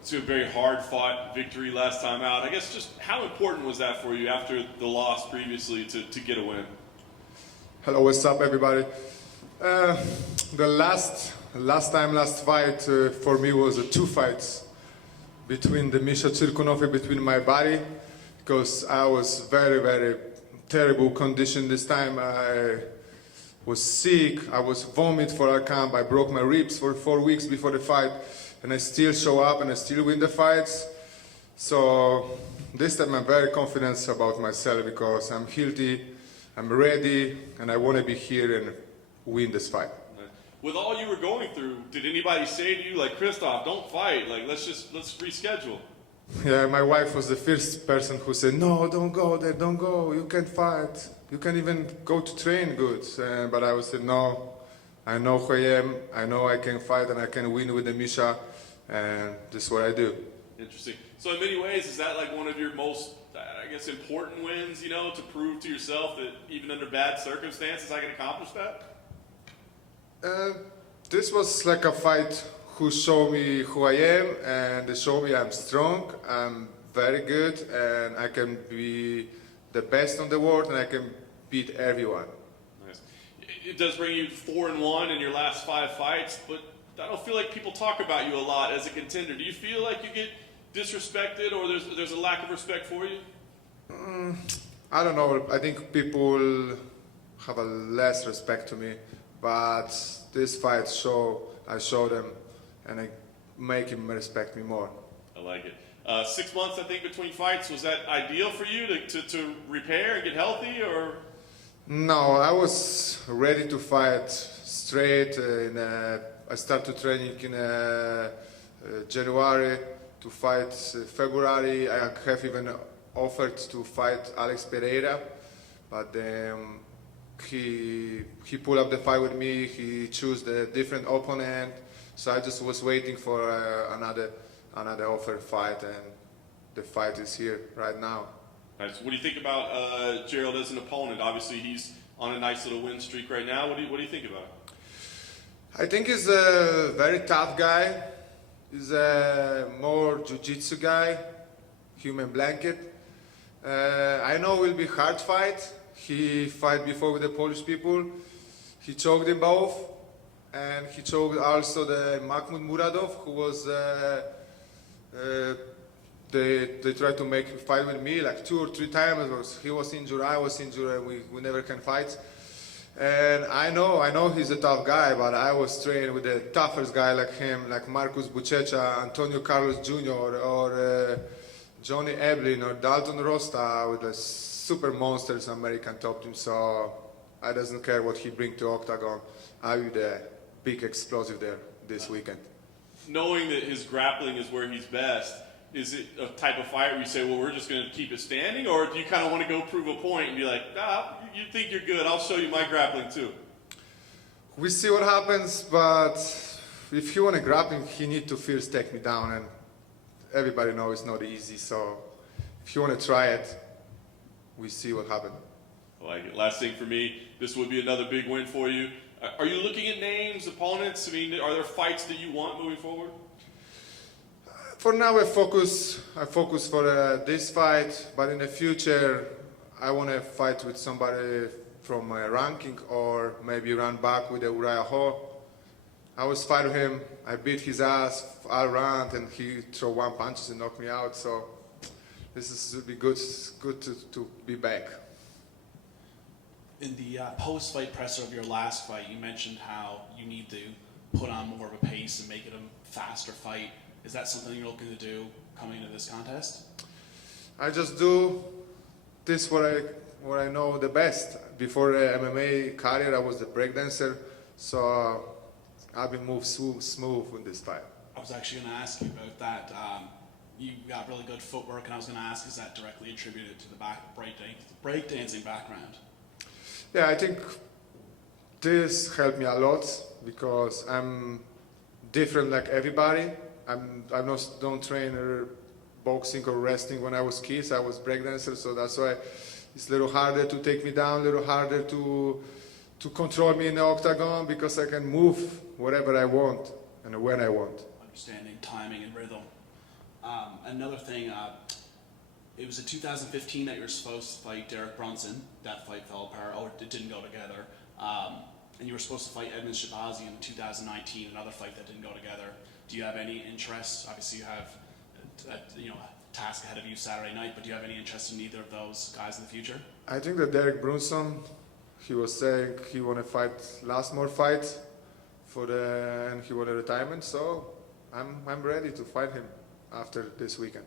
It's a very hard-fought victory last time out. I guess just how important was that for you after the loss previously to get a win? Hello, what's up, everybody? The last fight for me was 2 fights between the Misha Cirkunov, between my body, because I was very terrible condition this time. I was sick, I was vomit for a camp, I broke my ribs for 4 weeks before the fight, and I still show up and I still win the fights. So this time I'm very confident about myself because I'm healthy, I'm ready, and I want to be here and win this fight. With all you were going through, did anybody say to you, like, Krzysztof, don't fight, like, let's reschedule? Yeah, my wife was the first person who said, no, don't go there, don't go, you can't fight. You can't even go to train good. But I said, no, I know who I am, I know I can fight and I can win with the Misha, and this is what I do. Interesting. So in many ways, is that like one of your most, I guess, important wins, you know, to prove to yourself that even under bad circumstances I can accomplish that? This was like a fight who showed me who I am, and they showed me I'm strong, I'm very good, and I can be the best on the world, and I can beat everyone. Nice. It does bring you 4-1 in your last 5 fights, but I don't feel like people talk about you a lot as a contender. Do you feel like you get disrespected, or there's a lack of respect for you? I don't know. I think people have a less respect to me, but this fight I show them, and I make him respect me more. I like it. 6 months, I think, between fights. Was that ideal for you to repair and get healthy, or? No, I was ready to fight straight. I started training in January to fight February. I have even offered to fight Alex Pereira, but he pulled up the fight with me. He chose the different opponent, so I just was waiting for another offer fight, and the fight is here right now. Nice. What do you think about Gerald as an opponent? Obviously, he's on a nice little win streak right now. What do you think about him? I think he's a very tough guy. He's a more jiu-jitsu guy, human blanket. I know it will be a hard fight. He fought before with the Polish people. He choked them both, and he choked also the Mahmoud Muradov, who was they tried to make him fight with me like 2 or 3 times. He was injured, I was injured, and we never can fight. And I know he's a tough guy, but I was trained with the toughest guy like him, like Marcus Buchecha, Antonio Carlos Jr., or Johnny Eblin, or Dalton Rosta, with the super monsters American top team. So I doesn't care what he bring to Octagon. I'll be the big explosive there this weekend. Knowing that his grappling is where he's best, is it a type of fight where you say, well, we're just going to keep it standing, or do you kind of want to go prove a point and be like, nah, you think you're good, I'll show you my grappling too? We see what happens, but if you want to grappling, he need to first take me down, and everybody knows it's not easy, so if you want to try it, we see what happens. I like it. Last thing for me, this would be another big win for you. Are you looking at names, opponents? I mean, are there fights that you want moving forward? For now, I focus for this fight, but in the future, I want to fight with somebody from my ranking, or maybe run back with Uriah Hall. I was fighting him, I beat his ass all round, and he threw 1 punch and knocked me out. So this will be good to be back. In the post-fight presser of your last fight, you mentioned how you need to put on more of a pace and make it a faster fight. Is that something you're looking to do coming into this contest? I just do this what I know the best. Before the MMA career, I was the breakdancer, so I've been moved smooth in this fight. I was actually going to ask you about that. You got really good footwork, and I was going to ask, is that directly attributed to the breakdancing background? Yeah, I think this helped me a lot because I'm different like everybody. I don't train boxing or wrestling when I was kids. I was breakdancer, so that's why it's a little harder to take me down, a little harder to control me in the octagon, because I can move wherever I want and when I want. understanding timing and rhythm. Another thing, it was in 2015 that you were supposed to fight Derek Brunson. That fight fell apart, or it didn't go together. And you were supposed to fight Edmund Shabazi in 2019, another fight that didn't go together. Do you have any interest? Obviously, you have a task ahead of you Saturday night, but do you have any interest in either of those guys in the future? I think that Derek Brunson, he was saying he want to fight last more fight and he want a retirement. So I'm ready to fight him after this weekend.